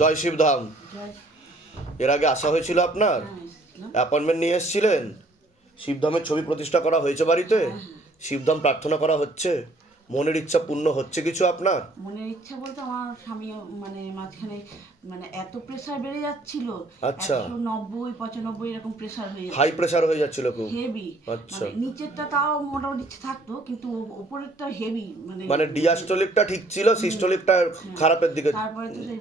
জয় শিবধাম। এর আগে আসা হয়েছিল আপনার? অ্যাপয়েন্টমেন্ট নিয়ে এসেছিলেন? শিবধামের ছবি প্রতিষ্ঠা করা হয়েছে বাড়িতে? শিবধাম প্রার্থনা করা হচ্ছে? মনের ইচ্ছা পূর্ণ হচ্ছে কিছু আপনার? মনের ইচ্ছা বলতে আমার স্বামী মানে মাঝখানে মানে এত প্রেসার বেড়ে যাচ্ছিল, আচ্ছা। 190-95 এরকম প্রেসার হয়ে হাই যাচ্ছে, প্রেসার হয়ে যাচ্ছিল খুব? হেভি। আচ্ছা। মানে নিচেরটা তাও মোটামুটি থাকতো, কিন্তু উপরেরটা হেভি। মানে ডিয়াস্টোলিকটা ঠিক ছিল, সিস্টোলিকটা খারাপের দিকে। তারপরে তো সেই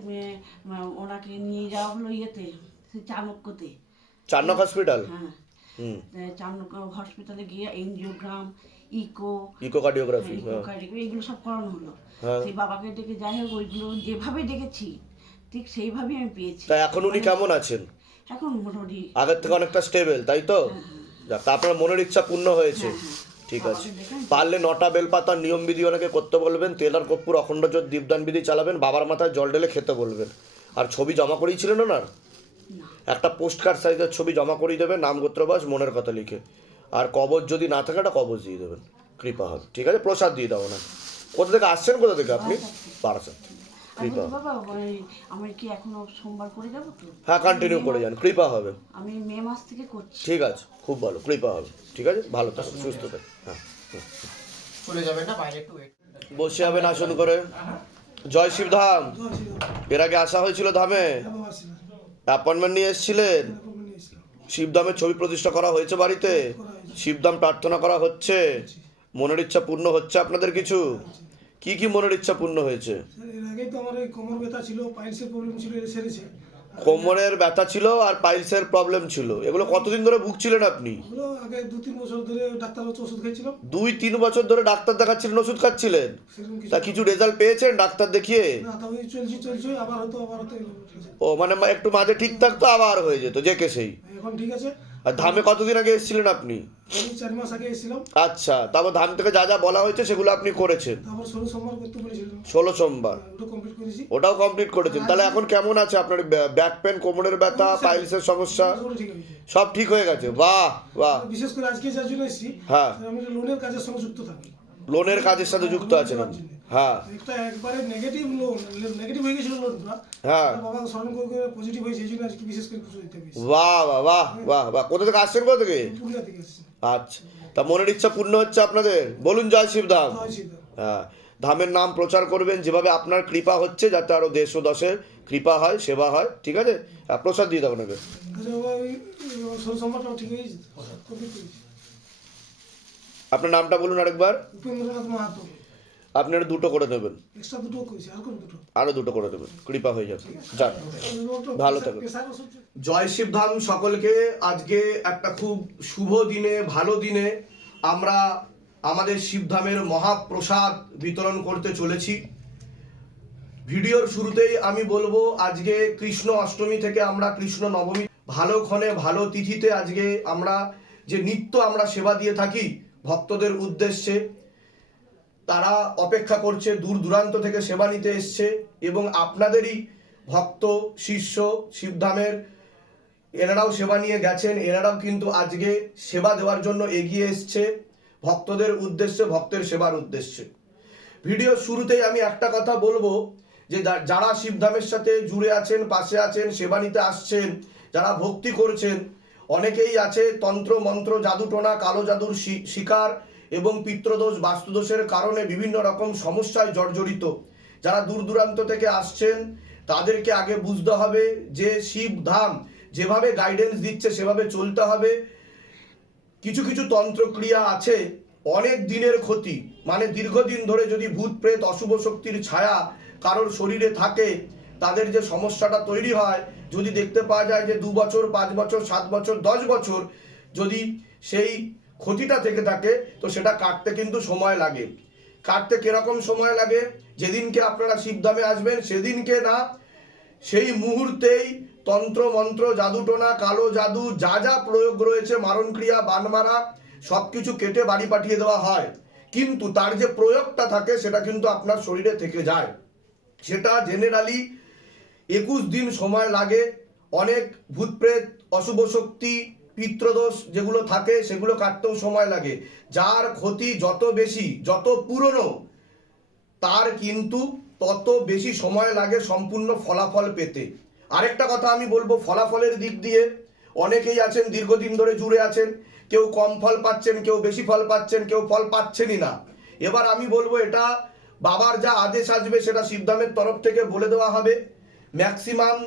ওনাকে নিয়ে যাওয়া হলো ইয়েতে, সেই চাণক্যতে। চাণক্য হসপিটাল? হ্যাঁ, হুম। চাণক্য হসপিটালে গিয়ে এনজিওগ্রাম, ইকোকার্ডিওগ্রাফি, এগুলো সব করানো হলো। হ্যাঁ। সেই বাবাকে ডেকে যাই হোক ওইগুলো যেভাবে ডেকেছি ঠিক সেইভাবেই আমি পেয়েছি। তা এখন উনি কেমন আছেন? এখন মোটামুটি আগের থেকে অনেকটা স্টেবল, তাই তো? যাক, তা আপনার মনের ইচ্ছা পূর্ণ হয়েছে। ঠিক আছে। পারলে 9টা বেলপাতার নিয়মবিধি ওনাকে করতে বলবেন, তেল আর কর্পূর অখণ্ড জ্যোৎ দীপদান বিধি চালাবেন, বাবার মাথায় জল ঢেলে খেতে বলবেন। আর ছবি জমা করিয়েছিলেন ওনার? একটা পোস্ট কার্ড সাইজের ছবি জমা করিয়ে দেবেন, নাম গোত্রবাস মনের কথা লিখে। আর কবজ যদি না থাকে একটা কবজ দিয়ে দেবেন, কৃপা হবে। ঠিক আছে, প্রসাদ দিয়ে দাও না। কোথা থেকে আসছেন, কোথা থেকে আপনি? বারাসাত। কৃপা। বাবা আমি কি এখনো সোমবার করে যাবো তো? হ্যাঁ, কন্টিনিউ করে যান, কৃপা হবে। আমি মে মাস থেকে করছি। ঠিক আছে, খুব ভালো, কৃপা হবে। ঠিক আছে, ভালো থাকুন, সুস্থ থাকুন। হ্যাঁ, চলে যাবেন না বাইরে একটু ওয়েট। বসে যাবেন আসন করে। জয় শিবধাম। এর আগে আসা হয়েছিল ধামে? অ্যাপয়েন্টমেন্ট নিয়ে এসেছিলেন? শিবধামের ছবি প্রতিষ্ঠা করা হয়েছে বাড়িতে? শিবধাম প্রার্থনা করা হচ্ছে? মনের ইচ্ছা পূর্ণ হচ্ছে আপনাদের কিছু? কি কি মনের ইচ্ছা পূর্ণ হয়েছে? এর আগেই তো আমার এই কোমর ব্যথা ছিল, পাইলসের প্রবলেম ছিল, এটা সেরেছে। কোমরের ব্যথা ছিল আর পাইলসের প্রবলেম ছিল, এগুলো কতদিন ধরে ভুগছিলেন আপনি? ওগুলো আগে 2-3 বছর ধরে ডাক্তার হচ্ছে ওষুধ খেয়েছিলাম। 2-3 বছর ধরে ডাক্তার দেখাচ্ছিলেন, ওষুধ খাচ্ছিলেন? সেরকম কিছু তা কিছু রেজাল্ট পেয়েছেন ডাক্তার দেখিয়ে? না, তবে চলছে আবার হতো ও মানে একটু মাঝে ঠিক থাকতো, আবার হয়ে যেত যে কেসেই। এখন ঠিক আছে। আর ধামে কতদিন আগে এসেছিলেন আপনি? আমি 4 মাস আগে এসেছিলাম। আচ্ছা, তারপর ধাম থেকে যা যা বলা হয়েছে সেগুলো আপনি করেছেন? তারপর 16 সোমবার করতে বলেছিলাম। 16 সোমবার ওটা কমপ্লিট করেছি। ওটাও কমপ্লিট করেছেন? তাহলে এখন কেমন আছে আপনার? ব্যাক পেন, কোমরের ব্যথা, পাইলসের সমস্যা সব ঠিক হয়েছে। সব ঠিক হয়ে গেছে? বাহ বাহ। বিশেষ করে আজকে যার জন্য এসেছি, হ্যাঁ। আমি একটা লোনের কাজের সঙ্গে যুক্ত থাকি। লোনের কাজের সাথে যুক্ত আছেন আপনি? হ্যাঁ একটা একবারে নেগেটিভ লোন, নেগেটিভ হয়ে গেছিল লোনটা। হ্যাঁ। বাবাকে স্মরণ করে পজিটিভ হয়েছে, এই জন্য আজকে বিশেষ করে পুজো দিতে পেরেছি। বাহ বাহ বাহ বাহ বাহ। কোথা থেকে আসছেন, কোথা থেকে? পুরুলিয়া থেকে এসেছি। আচ্ছা, তা মনের ইচ্ছা পূর্ণ হচ্ছে আপনাদের? বলুন জয় শিবধাম। জয় শ্রীরাম। হ্যাঁ, ধামের নাম প্রচার করবেন, যেভাবে আপনার কৃপা হচ্ছে যাতে আরো দেশ ও দশের কৃপা হয়, সেবা হয়। ঠিক আছে, প্রসাদ দিয়ে দাও আপনাকে। আচ্ছা বাবা, ওই 16 সোমবারটাও ঠিক হয়েছে, কমপ্লিট করেছি। আপনার নামটা বলুন আরেকবার। উপেন্দ্রনাথ মাহাতো। আপনি আরো দুটো করে দেবেন, এক্সট্রা দুটো করেছি, আর কোন দুটো? আরো দুটো করে দেবেন, কৃপা হয়ে যাবে। যাক, ভালো থাকুন। প্রেসার ওষুধ। জয় শিবধাম সকলকে। আজকে একটা খুব শুভ দিনে, ভালো দিনে আমরা আমাদের শিবধামের মহাপ্রসাদ বিতরণ করতে চলেছি। ভিডিওর শুরুতেই আমি বলবো, আজকে কৃষ্ণ অষ্টমী থেকে আমরা কৃষ্ণ নবমী, ভালোক্ষণে ভালো তিথিতে আজকে আমরা যে নিত্য আমরা সেবা দিয়ে থাকি ভক্তদের উদ্দেশ্যে, তারা অপেক্ষা করছে, দূর দূরান্ত থেকে সেবা নিতে এসছে, এবং আপনাদেরই ভক্ত শিষ্য শিবধামের এনারাও সেবা নিয়ে গেছেন, এনারাও কিন্তু আজকে সেবা দেওয়ার জন্য এগিয়ে এসছে ভক্তদের উদ্দেশ্যে, ভক্তের সেবার উদ্দেশ্যে। ভিডিও শুরুতেই আমি একটা কথা বলবো, যে যারা শিবধামের সাথে জুড়ে আছেন, পাশে আছেন, সেবা নিতে আসছেন, যারা ভক্তি করছেন, অনেকেই আছে তন্ত্র মন্ত্র জাদুটোনা কালো জাদুর শিকার এবং পিতৃদোষ বাস্তুদোষের কারণে বিভিন্ন রকম সমস্যায় জর্জরিত। যারা দূর দূরান্ত থেকে আসছেন তাদেরকে আগে বুঝতে হবে যে শিবধাম যেভাবে গাইডেন্স দিচ্ছে সেভাবে চলতে হবে। কিছু কিছু তন্ত্রক্রিয়া আছে অনেক দিনের ক্ষতি, মানে দীর্ঘদিন ধরে যদি ভূত প্রেত অশুভ শক্তির ছায়া কারোর শরীরে থাকে, তাদের যে সমস্যাটা তৈরি হয়, যদি দেখতে পাওয়া যায় যে 2 বছর 5 বছর 7 বছর 10 বছর যদি সেই ক্ষতিটা থেকে থাকে, তো সেটা কাটতে কিন্তু সময় লাগে। কাটতে কিরকম সময় লাগে? যেদিনকে আপনারা শিবধামে আসবেন সেদিনকে না, সেই মুহূর্তেই তন্ত্র মন্ত্র জাদুটোনা কালো জাদু যা যা প্রয়োগ রয়েছে, মারণক্রিয়া বানমারা সব কিছু কেটে বাড়ি পাঠিয়ে দেওয়া হয়, কিন্তু তার যে প্রয়োগটা থাকে সেটা কিন্তু আপনার শরীরে থেকে যায়। সেটা জেনারেলি 21 দিন সময় লাগে। অনেক ভূতপ্রেত অশুভ শক্তি পিতৃদোষ যেগুলো থাকে সেগুলো কাটতেও সময় লাগে। যার ক্ষতি যত বেশি, যত পুরনো, তার কিন্তু তত বেশি সময় লাগে সম্পূর্ণ ফলাফল পেতে। আরেকটা কথা আমি বলবো, ফলাফলের দিক দিয়ে অনেকেই আছেন দীর্ঘদিন ধরে জুড়ে আছেন, কেউ কম ফল পাচ্ছেন, কেউ বেশি ফল পাচ্ছেন, কেউ ফল পাচ্ছেনই না। এবার আমি বলবো এটা বাবার যা আদেশ আসবে সেটা শিবধামের তরফ থেকে বলে দেওয়া হবে। ম্যাক্সিমাম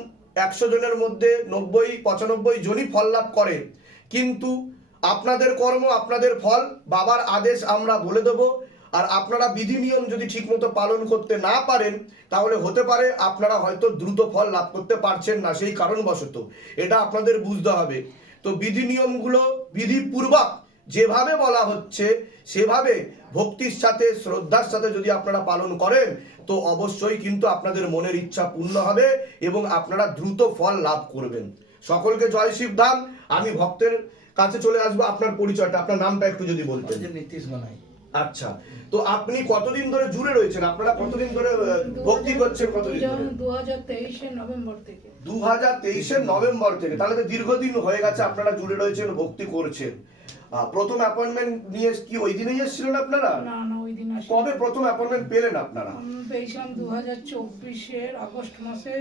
100 জনের মধ্যে 90-95 জনই ফল লাভ করে, কিন্তু আপনাদের কর্ম আপনাদের ফল, বাবার আদেশ আমরা বলে দেব। আর আপনারা বিধি নিয়ম যদি ঠিকমতো পালন করতে না পারেন তাহলে হতে পারে আপনারা হয়তো দ্রুত ফল লাভ করতে পারছেন না সেই কারণবশত, এটা আপনাদের বুঝতে হবে। তো বিধি নিয়মগুলো বিধিপূর্বক যেভাবে বলা হচ্ছে সেভাবে ভক্তির সাথে শ্রদ্ধার সাথে যদি আপনারা পালন করেন তো অবশ্যই কিন্তু আপনাদের মনের ইচ্ছা পূর্ণ হবে এবং আপনারা দ্রুত ফল লাভ করবেন। সকলকে জয় শিবধাম। আমি ভক্তের কাছে চলে আসবো। আপনার পরিচয়টা, আপনার নামটা একটু যদি বলতেন। নীতিশ বানাই। আচ্ছা, তো আপনি কতদিন ধরে জুড়ে রয়েছেন? আপনারা কতদিন ধরে ভক্তি করছেন? কতদিন ধরে? 2023 নভেম্বর থেকে। 2023 নভেম্বর থেকে, তাহলে তো দীর্ঘদিন হয়ে গেছে আপনারা জুড়ে রয়েছেন, ভক্তি করছেন। প্রথম অ্যাপয়েন্টমেন্ট নিয়ে কি ওই দিনেই এসেছিলেন আপনারা? না না, ওই দিন আসি। কবে প্রথম অ্যাপয়েন্টমেন্ট পেলেন আপনারা? আমি পেয়েছিলাম 2024 আগস্ট মাসে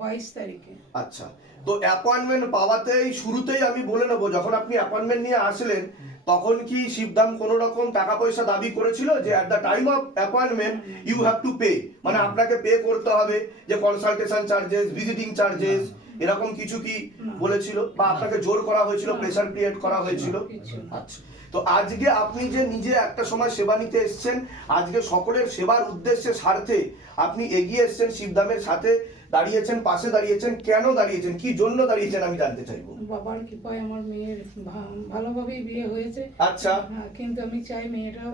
22 তারিখে। আচ্ছা, তো অ্যাপয়েন্টমেন্ট পাওয়াতেই শুরুতেই আমি বলে নেবো, যখন আপনি অ্যাপয়েন্টমেন্ট নিয়ে আসলেন তখন কি শিবধাম কোনো রকম টাকা পয়সা দাবি করেছিল যে at the time of appointment you have to pay, মানে আপনাকে পে করতে হবে, যে কনসালটেশন চার্জেস, ভিজিটিং চার্জেস, এরকম কিছু কি বলেছিল বা আপনাকে জোর করা হয়েছিল, প্রেসার ক্রিয়েট করা হয়েছিল? আচ্ছা, তো আজকে আপনি যে নিজে একটা সময় সেবা নিতে এসেছেন, আজকে সকলের সেবার উদ্দেশ্যে স্বার্থে আপনি এগিয়ে এসেছেন, শিবধামের সাথে দাঁড়িয়েছেন, পাশে দাঁড়িয়েছেন, কেন দাঁড়িয়েছেন, কি জন্য দাঁড়িয়েছেন আমি জানতে চাইবো। বাবার কৃপায় আমার মেয়ের ভালোভাবেই বিয়ে হয়েছে। আচ্ছা, কিন্তু আমি চাই মেয়েটা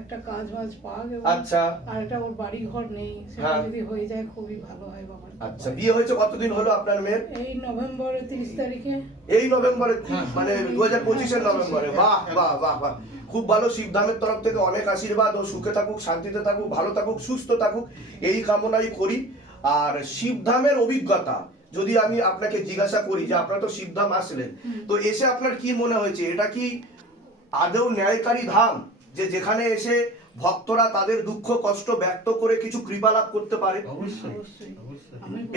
একটা কাজ বাজ পাক, আচ্ছা, আর একটা ওর বাড়ি ঘর নেই, সেটা যদি হয়ে যায় খুবই ভালো হয় বাবার। আচ্ছা, বিয়ে হয়েছে কতদিন হলো আপনার মেয়ের? এই নভেম্বরের 30 তারিখে। এই নভেম্বরে, মানে 2025 নভেম্বরে। বাহ বাহ বাহ বাহ, খুব ভালো। শিবধামের তরফ থেকে অনেক আশীর্বাদ, ও সুখে থাকুক, শান্তিতে থাকুক, ভালো থাকুক, সুস্থ থাকুক, এই কামনাই করি। আর শিবধামের অভিজ্ঞতা যদি আমি আপনাকে জিজ্ঞাসা করি যে আপনারা তো শিবধাম আসলেন, তো এসে আপনার কি মনে হয়েছে? এটা কি আদৌ ন্যায়কারী ধাম, যে যেখানে এসে ভক্তরা তাদের দুঃখ কষ্ট ব্যক্ত করে কিছু কৃপা লাভ করতে পারে? অবশ্যই।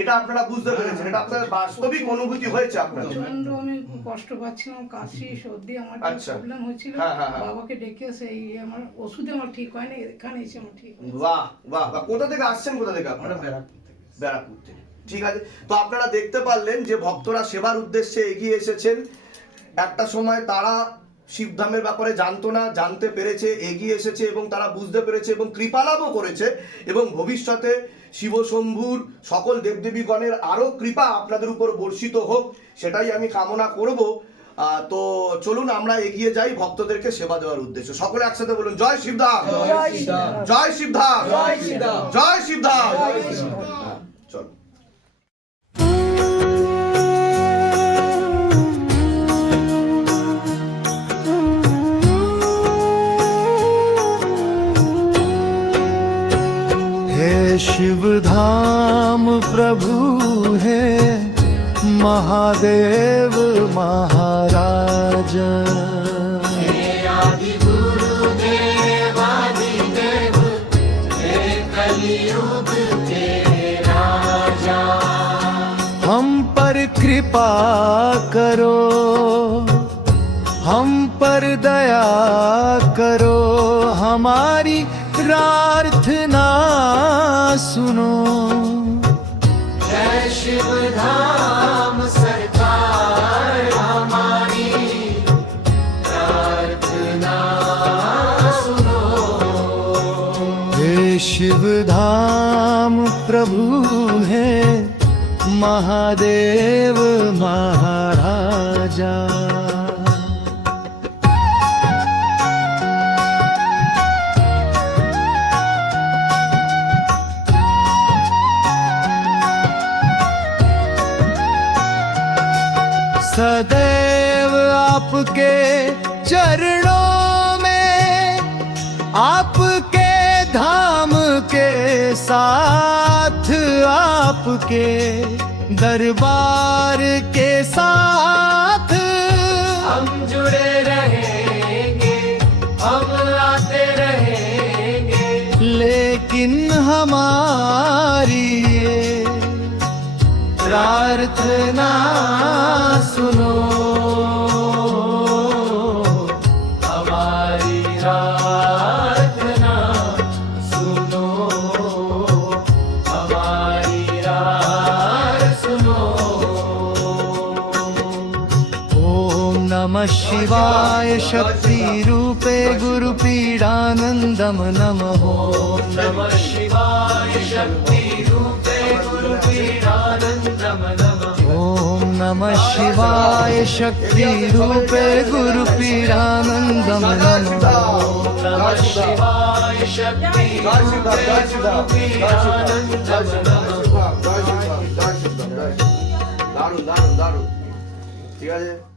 এটা আপনারা বুঝতে পেরেছেন, এটা আপনাদের বাস্তবিক অনুভূতি হয়েছে আপনাদের? প্রচন্ড আমি কষ্ট পাচ্ছিলাম, কাশি সর্দি আমার প্রবলেম হচ্ছিল। বাবাকে ডেকে সেই আমার ওষুধে আমার ঠিক হয়নি, এখানে এসে আমার ঠিক হয়েছে। বাহ বাহ বাহ। কোথা থেকে আসছেন, কোথা থেকে আপনারা? ব্যারাকপুর থেকে। ঠিক আছে, তো আপনারা দেখতে পারলেন যে ভক্তরা সেবার উদ্দেশ্যে এগিয়ে এসেছেন। একটা সময় তারা শিবধামের ব্যাপারে জানতো না, জানতে পেরেছে, এগিয়ে এসেছে এবং তারা বুঝতে পেরেছে এবং কৃপালাভও করেছে, এবং ভবিষ্যতে শিবশম্ভুর সকল দেবদেবীগণের আরো কৃপা আপনাদের উপর বর্ষিত হোক, সেটাই আমি কামনা করব। তো চলুন আমরা এগিয়ে যাই ভক্তদেরকে সেবা দেওয়ার উদ্দেশ্যে। সকলে একসাথে বলুন, জয় শিবধাম, জয় শিবধাম, জয় শিবধাম, জয় শিবধাম। চলো। शिव धाम प्रभु है महादेव महाराज, आदि गुरुदेव आदिदेव, हे कलियुग के राजा। हम पर कृपा करो, हम पर दया करो, हमारी प्रार्थना सुनो। जय शिव धाम सरकार, हमारी प्रार्थना सुनो। हे शिव धाम प्रभु है महादेव महाराजा। सदैव आपके चरणों में, आपके धाम के साथ, आपके दरबार के साथ हम जुड़े रहेंगे, हम आते रहेंगे, लेके लेकिन हमारी ये प्रार्थना सुनो, हमारी प्रार्थना सुनो, हमारी प्रार्थना सुनो। ओम नमः शिवाय शक्ति रूपे गुरु पीडानंदम नमः। ओम नमः शिवाय शक्ति रूपे गुरु पीडानंदम नमः। ओम नमः शिवाय शक्ति रूपे गुरु पीडानंदम नमः। ओम नमः शिवाय शक्ति रूपे गुरु पीडानंदम नमः। দারুণ দারুণ দারুণ, ঠিক আছে।